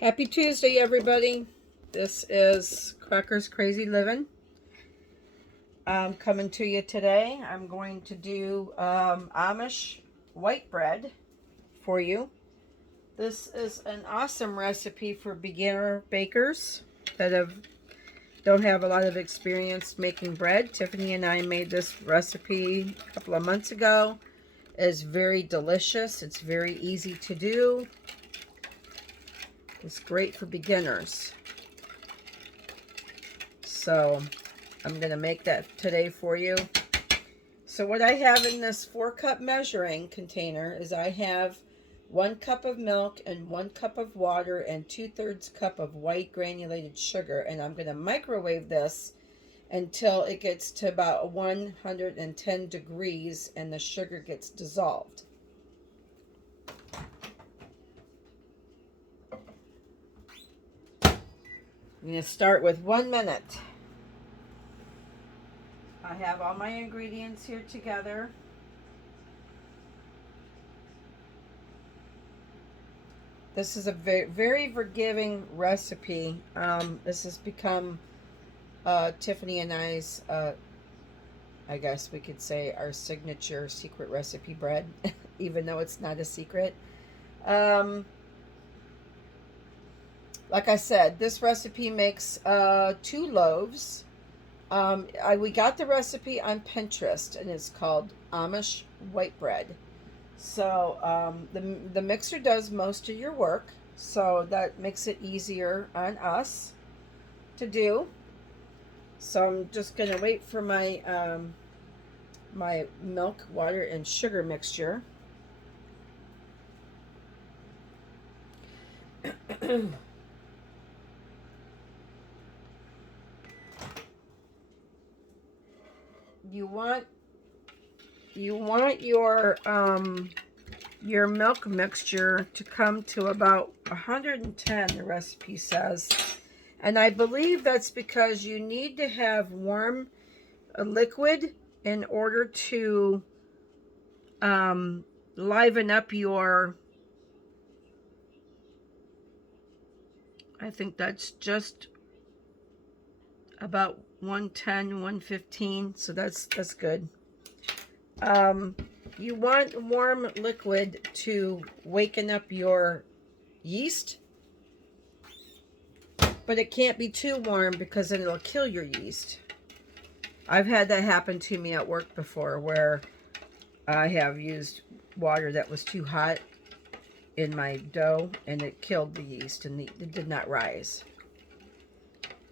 Happy Tuesday, everybody. This is Cracker's Crazy Living. I'm coming to you today. I'm going to do Amish white bread for you. This is an awesome recipe for beginner bakers that don't have a lot of experience making bread. Tiffany and I made this recipe a couple of months ago. It's very delicious. It's very easy to do. It's great for beginners. So I'm going to make that today for you. So what I have in this 4-cup measuring container is I have 1 cup of milk and 1 cup of water and 2/3 cup of white granulated sugar. And I'm going to microwave this until it gets to about 110 degrees and the sugar gets dissolved. I'm going to start with 1 minute. I have all my ingredients here together. This is a very, very forgiving recipe. This has become Tiffany and I's, I guess we could say, our signature secret recipe bread, even though it's not a secret. Like I said, this recipe makes 2 loaves. We got the recipe on Pinterest, and it's called Amish white bread. So the mixer does most of your work, so that makes it easier on us to do. So I'm just going to wait for my my milk, water, and sugar mixture. You want your milk mixture to come to about 110, the recipe says. And I believe that's because you need to have warm liquid in order to liven up your, I think that's just about 110, 115, so that's good. You want warm liquid to waken up your yeast, but it can't be too warm because then it'll kill your yeast. I've had that happen to me at work before, where I have used water that was too hot in my dough and it killed the yeast and it did not rise.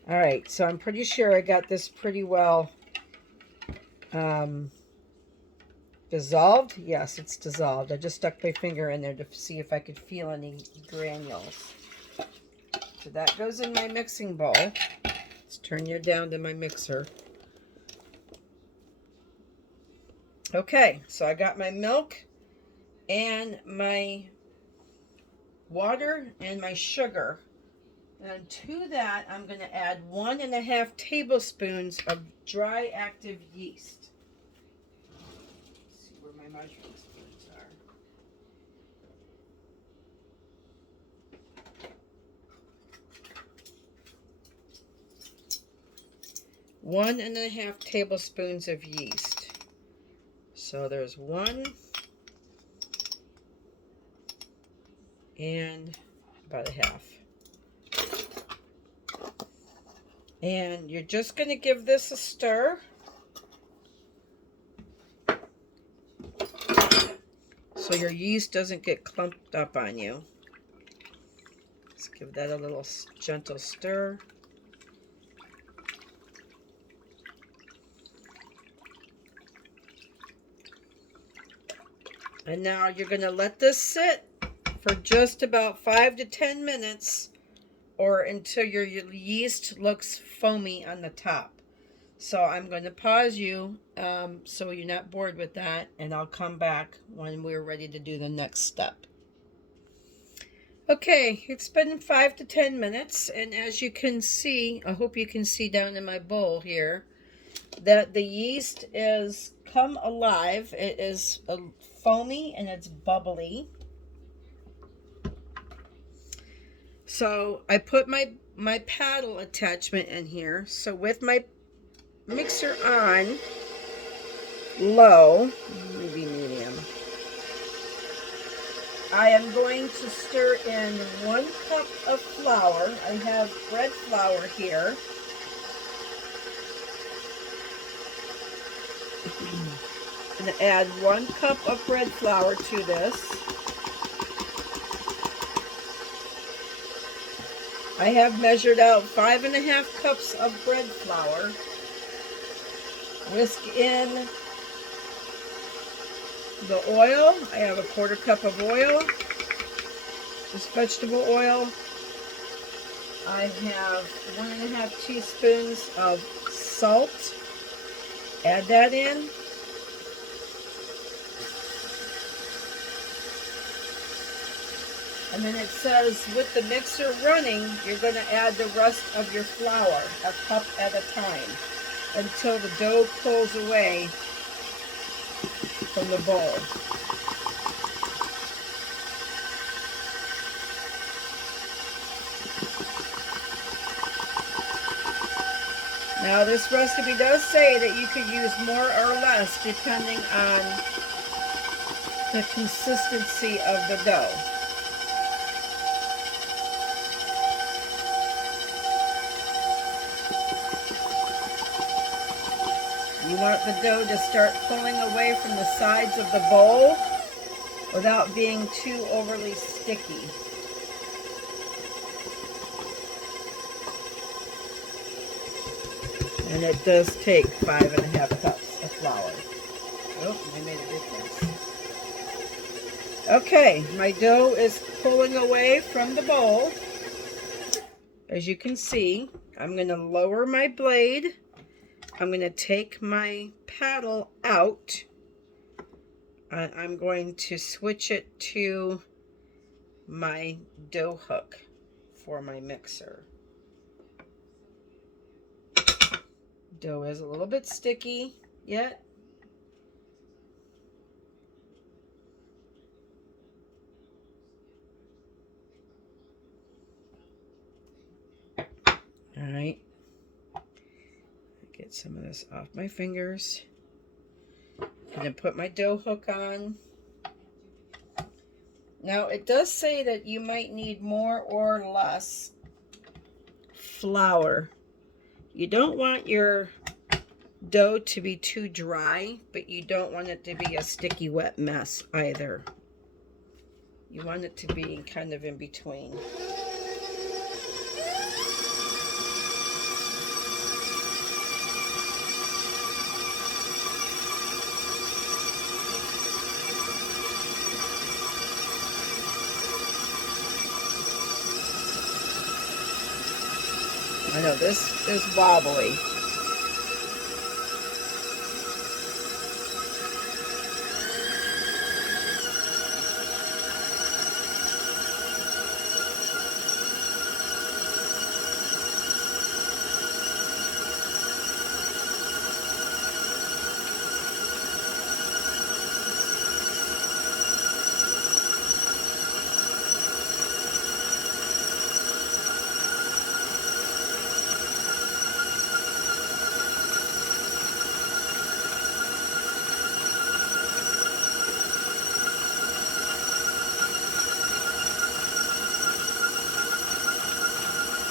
All right, so I'm pretty sure I got this pretty well dissolved. Yes, it's dissolved. I just stuck my finger in there to see if I could feel any granules. So that goes in my mixing bowl. Let's turn you down to my mixer. Okay, so I got my milk and my water and my sugar. And to that, I'm going to add 1.5 tablespoons of dry active yeast. Let's see where my measuring spoons are. One and a half tablespoons of yeast. So there's 1 and about a half. And you're just going to give this a stir. So your yeast doesn't get clumped up on you. Let's give that a little gentle stir. And now you're going to let this sit for just about 5 to 10 minutes or until your yeast looks foamy on the top. So I'm going to pause you so you're not bored with that, and I'll come back when we're ready to do the next step. Okay, it's been 5 to 10 minutes, and as you can see, I hope you can see down in my bowl here, that the yeast is come alive. It is foamy and it's bubbly. So I put my paddle attachment in here. So with my mixer on low, maybe medium, I am going to stir in 1 cup of flour. I have bread flour here. I'm going to add 1 cup of bread flour to this. I have measured out 5½ cups of bread flour. Whisk in the oil. I have 1/4 cup of oil. This vegetable oil. I have 1½ teaspoons of salt. Add that in. And then it says with the mixer running, you're going to add the rest of your flour, a cup at a time, until the dough pulls away from the bowl. Now this recipe does say that you could use more or less depending on the consistency of the dough. You want the dough to start pulling away from the sides of the bowl without being too overly sticky. And it does take 5½ cups of flour. Oh, I made a difference. Okay, my dough is pulling away from the bowl. As you can see, I'm going to lower my blade. I'm going to take my paddle out. I'm going to switch it to my dough hook for my mixer. Dough is a little bit sticky yet. All right. Get some of this off my fingers. And then put my dough hook on. Now it does say that you might need more or less flour. You don't want your dough to be too dry, but you don't want it to be a sticky wet mess either. You want it to be kind of in between. I know this is wobbly.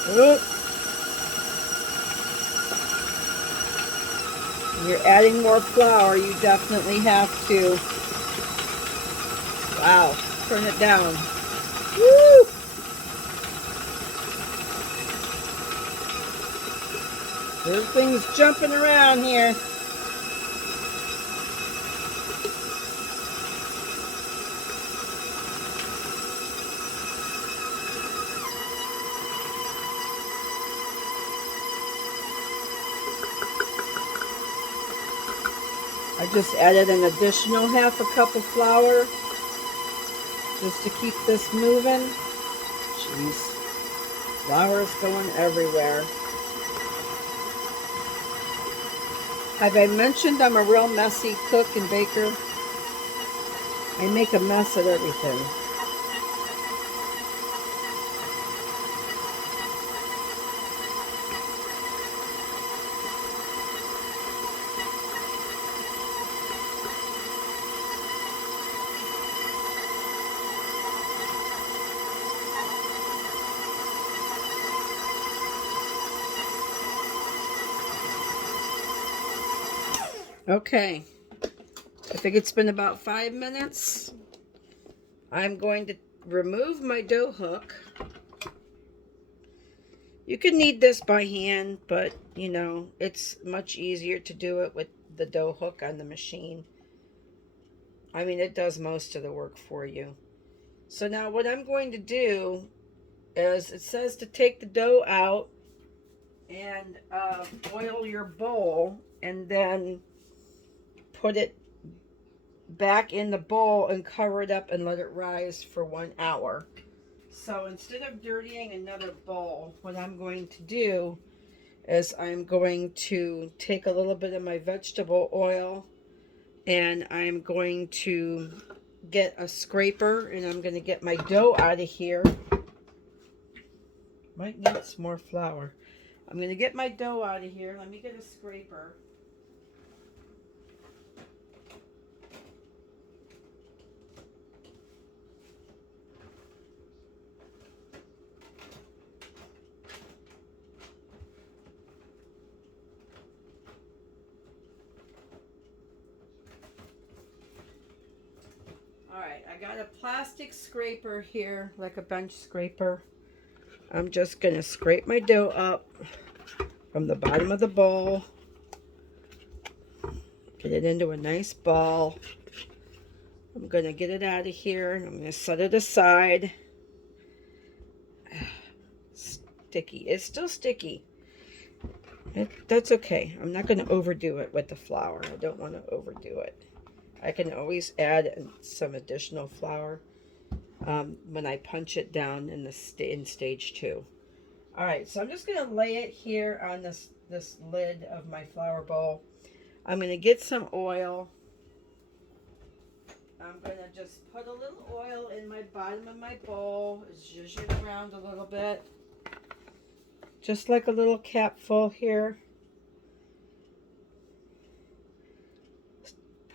Oop. When you're adding more flour, you definitely have to, wow, turn it down. Woo! There's things jumping around here. I just added an additional ½ cup of flour just to keep this moving. Jeez, flour is going everywhere. Have I mentioned I'm a real messy cook and baker? I make a mess of everything. Okay, I think it's been about 5 minutes. I'm going to remove my dough hook. You can knead this by hand, but you know, it's much easier to do it with the dough hook on the machine. I mean, it does most of the work for you. So now what I'm going to do is, it says to take the dough out and oil your bowl and then put it back in the bowl and cover it up and let it rise for 1 hour. So instead of dirtying another bowl, what I'm going to do is I'm going to take a little bit of my vegetable oil and I'm going to get a scraper and I'm going to get my dough out of here. Might need some more flour. I'm going to get my dough out of here. Let me get a scraper. Alright, I got a plastic scraper here, like a bench scraper. I'm just going to scrape my dough up from the bottom of the bowl. Get it into a nice ball. I'm going to get it out of here. I'm going to set it aside. Sticky. It's still sticky. That's okay. I'm not going to overdo it with the flour. I don't want to overdo it. I can always add some additional flour when I punch it down in in stage 2. All right, so I'm just going to lay it here on this lid of my flour bowl. I'm going to get some oil. I'm going to just put a little oil in my bottom of my bowl, zhuzh it around a little bit, just like a little capful here.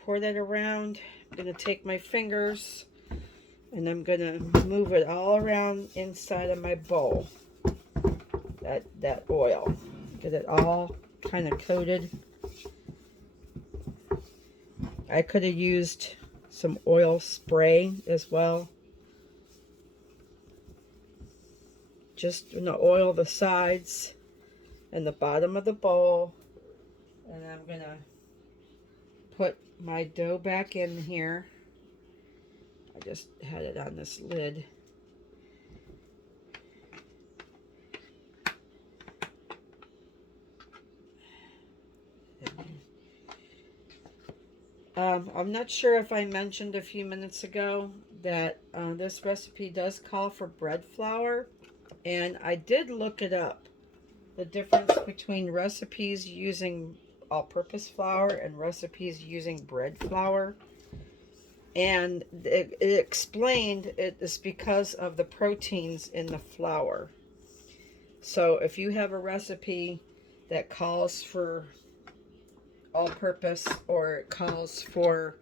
Pour that around. I'm going to take my fingers and I'm going to move it all around inside of my bowl. That oil. Get it all kind of coated. I could have used some oil spray as well. Just oil the sides and the bottom of the bowl. And I'm going to put my dough back in here. I just had it on this lid. I'm not sure if I mentioned a few minutes ago that this recipe does call for bread flour, and I did look it up. The difference between recipes using all-purpose flour and recipes using bread flour. And it explained it is because of the proteins in the flour. So if you have a recipe that calls for all-purpose or it calls for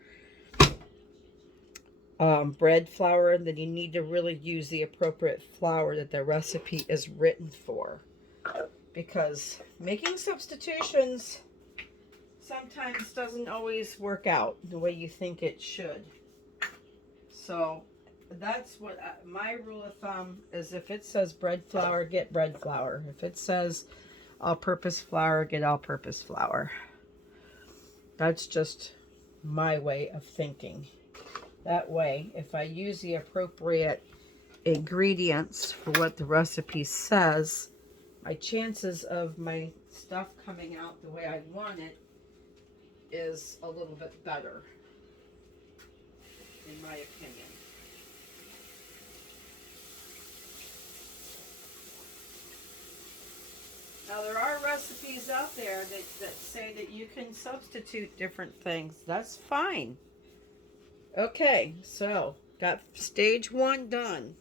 bread flour, then you need to really use the appropriate flour that the recipe is written for. Because making substitutions sometimes doesn't always work out the way you think it should. So that's what my rule of thumb is. If it says bread flour, get bread flour. If it says all-purpose flour, get all-purpose flour. That's just my way of thinking. That way, if I use the appropriate ingredients for what the recipe says, my chances of my stuff coming out the way I want it is a little bit better, in my opinion. Now, there are recipes out there that say that you can substitute different things. That's fine. Okay, so got stage 1 done.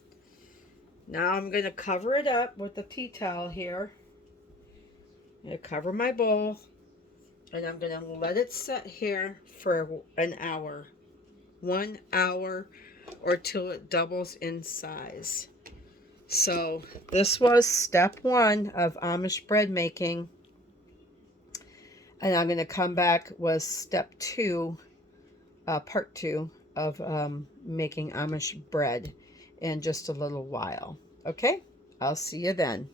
Now I'm going to cover it up with a tea towel here. I'm going to cover my bowl. And I'm going to let it sit here for an hour. 1 hour or till it doubles in size. So this was step 1 of Amish bread making. And I'm going to come back with step 2, part 2 of making Amish bread in just a little while. Okay, I'll see you then.